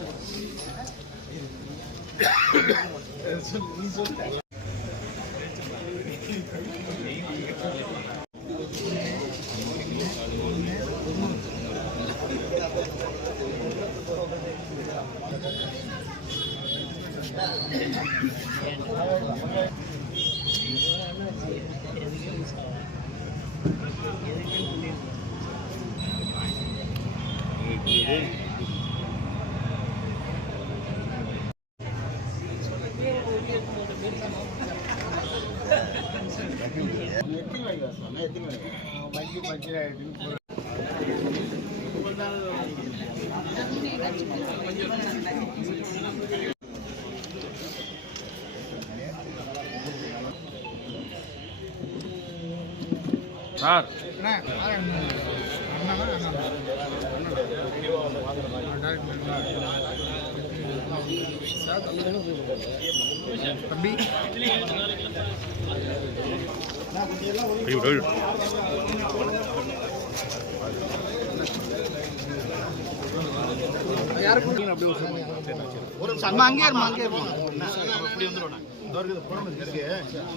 Sir தம்பி அம்மா அங்கேயே இருமா அங்கேயே இருமா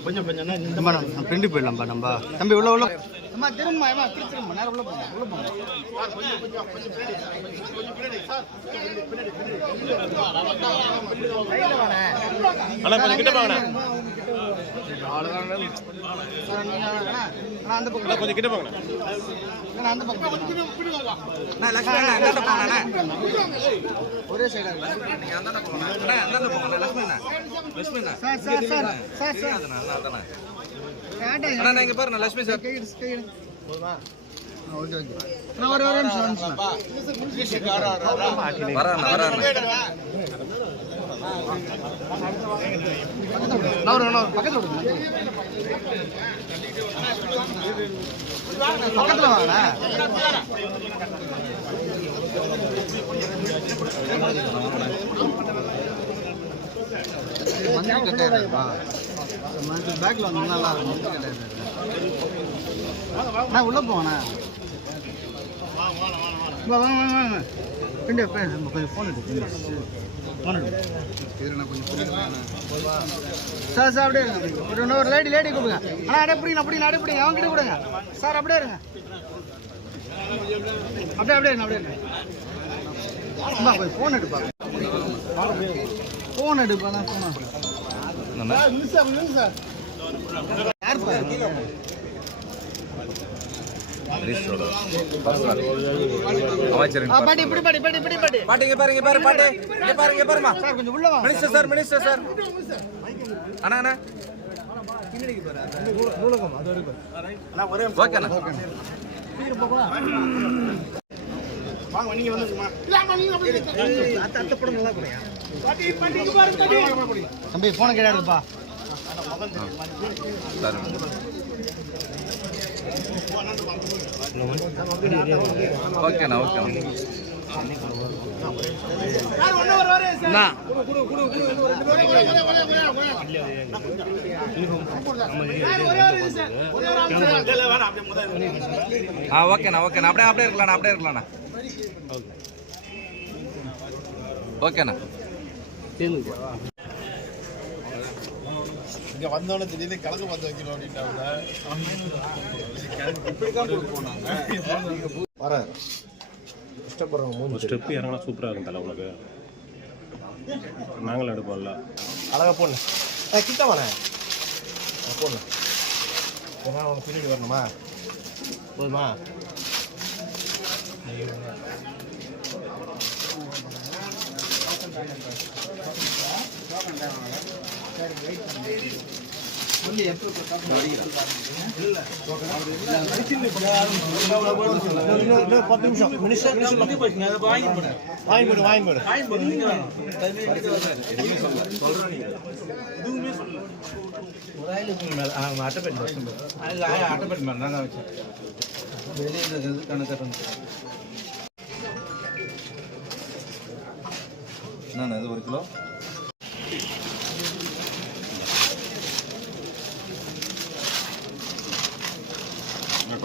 கொஞ்சம் கொஞ்சம் நம்ம ஃப்ரெண்டு போயிடலாம்ப்பா நம்ம தம்பி உள்ள உள்ள அம்மா திரும்ப அம்மா திரும்ப நேரம் உள்ள போங்க உள்ள போங்க கொஞ்சம் அண்ணா கொஞ்சம் கிட்ட அந்த பக்கம் அண்ணா அந்தாண்ட போங்க அண்ணா ஒரே சைடா நீங்க அந்தாண்ட போங்க அந்தாண்ட போங்க Lakshmi Lakshmi sir sir sir sir sir அண்ணா. அண்ணா அதானே கேட்டேன் அண்ணா இங்க பாருங்க லட்சுமி சார் கையெடு ஓகே ஓகே நான் ஒரு ஒரு நிமிஷம் ஒரு நிமிஷம் பக்கத்துல விடுங்க பக்கத்துல வாங்கண்ணா. மஞ்சள் கட்டாயிருப்பா மஞ்சள் பேக்கில் வந்து நல்லா இருக்கும். மஞ்சள் கட்டாயிரு உள்ளே போங்கண்ணா. வா வாங்க வாங்க வாங்க கொஞ்சம் ஃபோன் எடுத்து சார் சார் அப்படியே இருங்க. ஒரு இன்னொரு லேடி லேடி கூப்பிடுங்க. அண்ணா அப்படியே பிடிங்க அப்படிங்க அப்படியே பிடிங்க. அவங்க கிட்ட கொடுங்க. சார் அப்படியே இருங்க. அப்படியே அப்படியே இருங்க அப்படியே இருங்க. கொஞ்சம் ஃபோன் எடுப்பா. ஃபோன் எடுப்பா நான் ஃபோன் யாருப்பா மினிஸ்டரோட அமைச்சரின் பாட்டி இப்படி பாட்டி பாட்டி இப்படி பாட்டி பாட்டி இங்க பாருங்க பாரு பாட்டி இங்க பாருங்க இங்க பாருமா சார் கொஞ்சம் உள்ள வாங்க மினிஸ்டர் சார் மினிஸ்டர் சார் அண்ணா அண்ணா ஓகே அண்ணா வாங்க நீங்க வந்துருமா அத்தை அத்தை படம் நல்லா கொடுங்க தம்பி ஃபோனை கேடாதுப்பா சார் ஓகேண்ணா ஓகேண்ணா. ஆ ஓகேண்ணா ஓகேண்ணா. அப்படியே அப்படியே இருக்கலாண்ணா அப்படியே இருக்கலாண்ணா. ஓகேண்ணா. இங்க வந்தோடனே திடீர்னு கலந்து பார்த்து வைக்கணும் அப்படின்ட்டாங்க இப்படிதான் கொடுப்போம் நாங்க வர இஷ்டப்படுறவங்க மூணு ஸ்டெப் இறங்கினா சூப்பராக இருக்கும் தலை உனக்கு. நாங்களும் எடுப்போம்ல. அழகா போடல கிட்ட வாண்ணே போடல ஏன்னா அவங்க பின்னாடி வரணுமா? போதுமா? இன்னும் பத்து நிமிஷம் மினிஸ்டர் மினிஸ்டர் வாங்கி போடு வாங்கி போடு என்னண்ணா இது ஒரு கிலோ?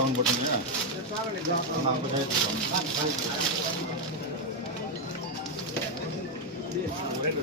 டவுன் போட்டீங்க ரெண்டு